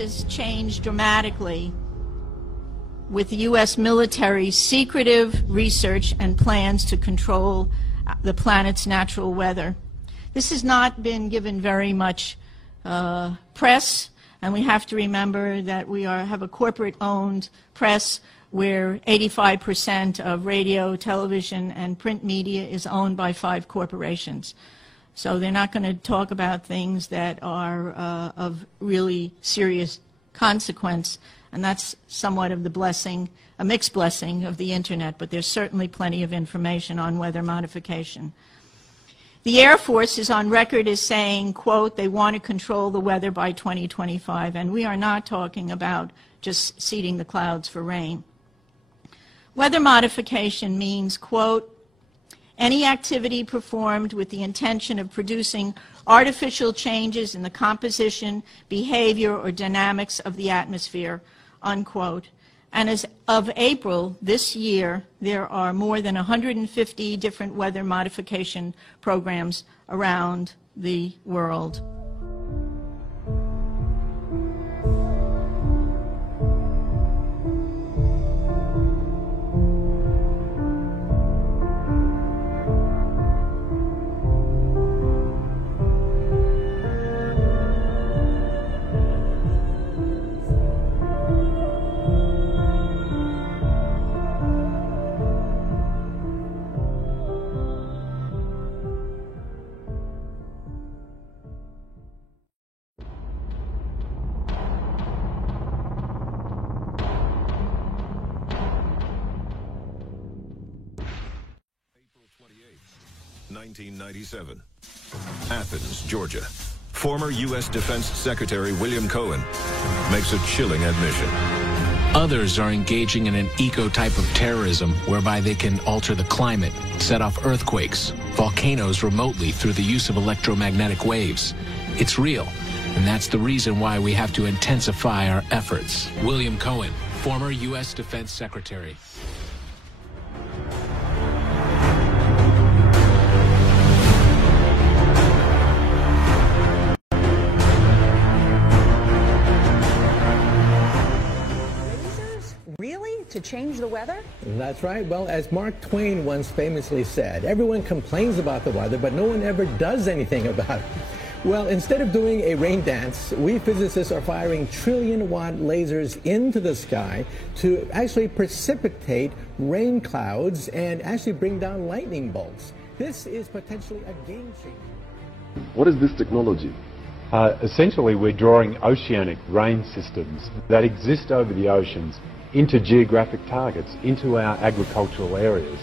has changed dramatically with the U.S. military's secretive research and plans to control the planet's natural weather. This has not been given very much press, and we have to remember that we have a corporate-owned press where 85% of radio, television, and print media is owned by 5 corporations. So they're not going to talk about things that are of really serious consequence, and that's somewhat of the blessing, a mixed blessing of the Internet, but there's certainly plenty of information on weather modification. The Air Force is on record as saying, quote, they want to control the weather by 2025, and we are not talking about just seeding the clouds for rain. Weather modification means, quote, any activity performed with the intention of producing artificial changes in the composition, behavior, or dynamics of the atmosphere, unquote. And as of April this year, there are more than 150 different weather modification programs around the world. April 28, 1997. Athens, Georgia. Former U.S. Defense Secretary William Cohen makes a chilling admission. Others are engaging in an eco-type of terrorism whereby they can alter the climate, set off earthquakes, volcanoes remotely through the use of electromagnetic waves. It's real, and that's the reason why we have to intensify our efforts. William Cohen, former U.S. Defense Secretary. Really? To change the weather? That's right. Well, as Mark Twain once famously said, everyone complains about the weather, but no one ever does anything about it. Well, instead of doing a rain dance, we physicists are firing trillion-watt lasers into the sky to actually precipitate rain clouds and actually bring down lightning bolts. This is potentially a game changer. What is this technology? Essentially, we're drawing oceanic rain systems that exist over the oceans into geographic targets, into our agricultural areas.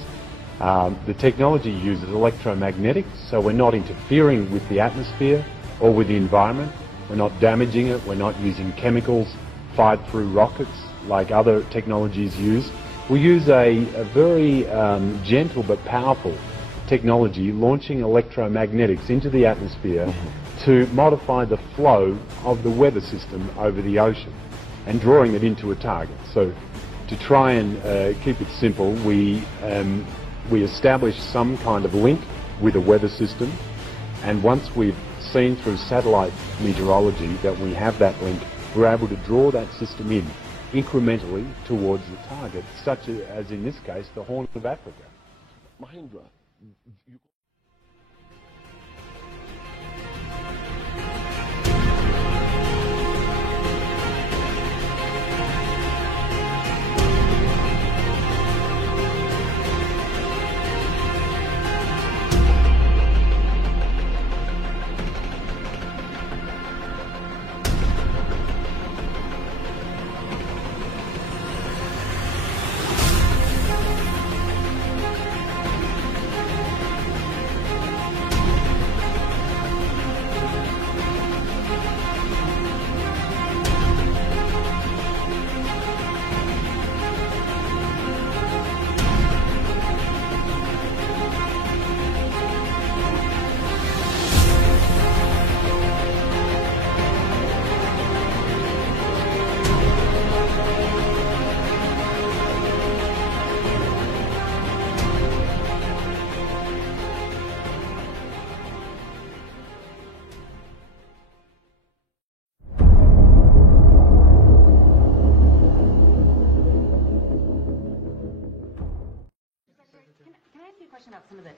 The technology uses electromagnetics, so we're not interfering with the atmosphere or with the environment. We're not damaging it. We're not using chemicals fired through rockets like other technologies use. We use a very gentle but powerful technology, launching electromagnetics into the atmosphere to modify the flow of the weather system over the ocean and drawing it into a target. So to try and keep it simple, we establish some kind of link with a weather system, and once we've seen through satellite meteorology that we have that link, we're able to draw that system in incrementally towards the target, such as in this case the Horn of Africa. Mahendra,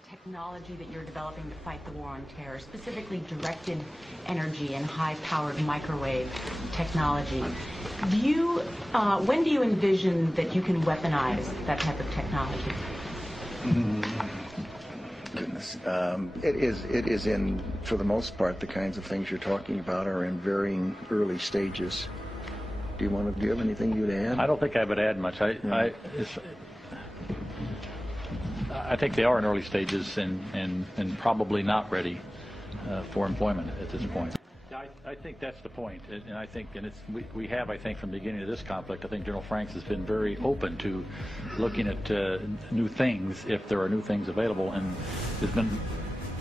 technology that you're developing to fight the war on terror, specifically directed energy and high-powered microwave technology. When do you envision that you can weaponize that type of technology? Goodness. It is in, for the most part, the kinds of things you're talking about are in varying early stages. Do you have anything you'd add? I don't think I would add much. I think they are in early stages and probably not ready for employment at this point. I think that's the point, and I think, we have, I think, from the beginning of this conflict, I think General Franks has been very open to looking at new things if there are new things available, and has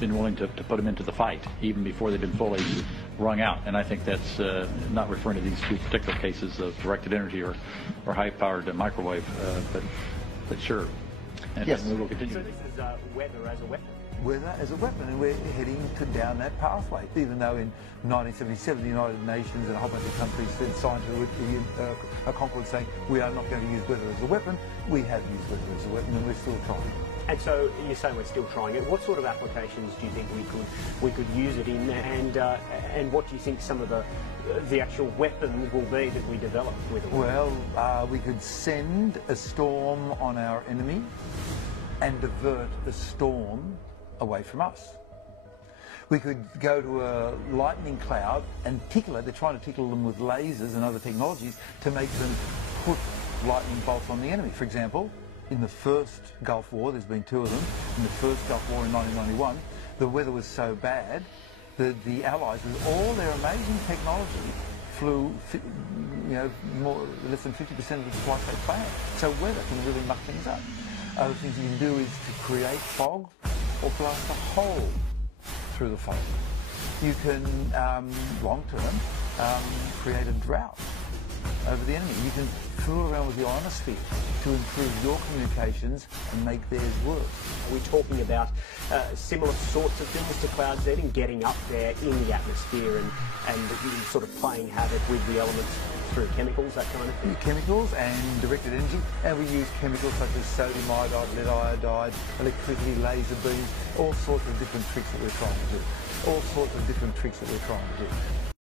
been willing to put them into the fight even before they've been fully wrung out. And I think that's not referring to these two particular cases of directed energy or high-powered microwave, but sure. And yes. We will continue. So this is weather as a weapon. Weather as a weapon, and we're heading down that pathway. Even though in 1977 the United Nations and a whole bunch of countries signed to a concord saying we are not going to use weather as a weapon, we have used weather as a weapon, and we're still trying. And so you say we're still trying it. What sort of applications do you think we could use it in, and what do you think some of the actual weapons will be that we develop with it? Well, we could send a storm on our enemy and divert a storm away from us. We could go to a lightning cloud and tickle it. They're trying to tickle them with lasers and other technologies to make them put lightning bolts on the enemy. For example, in the first Gulf War, there's been two of them, in the first Gulf War in 1991, the weather was so bad that the Allies, with all their amazing technology, flew less than 50% of the flights they planned. So weather can really muck things up. Other things you can do is to create fog or blast a hole through the fog. You can, long term, create a drought over the enemy. You can fool around with your ionosphere to improve your communications and make theirs worse. Are we talking about similar sorts of things to cloud seeding, getting up there in the atmosphere and sort of playing havoc with the elements through chemicals, that kind of thing? Chemicals and directed energy, and we use chemicals such as sodium iodide, lead iodide, electricity, laser beams, all sorts of different tricks that we're trying to do.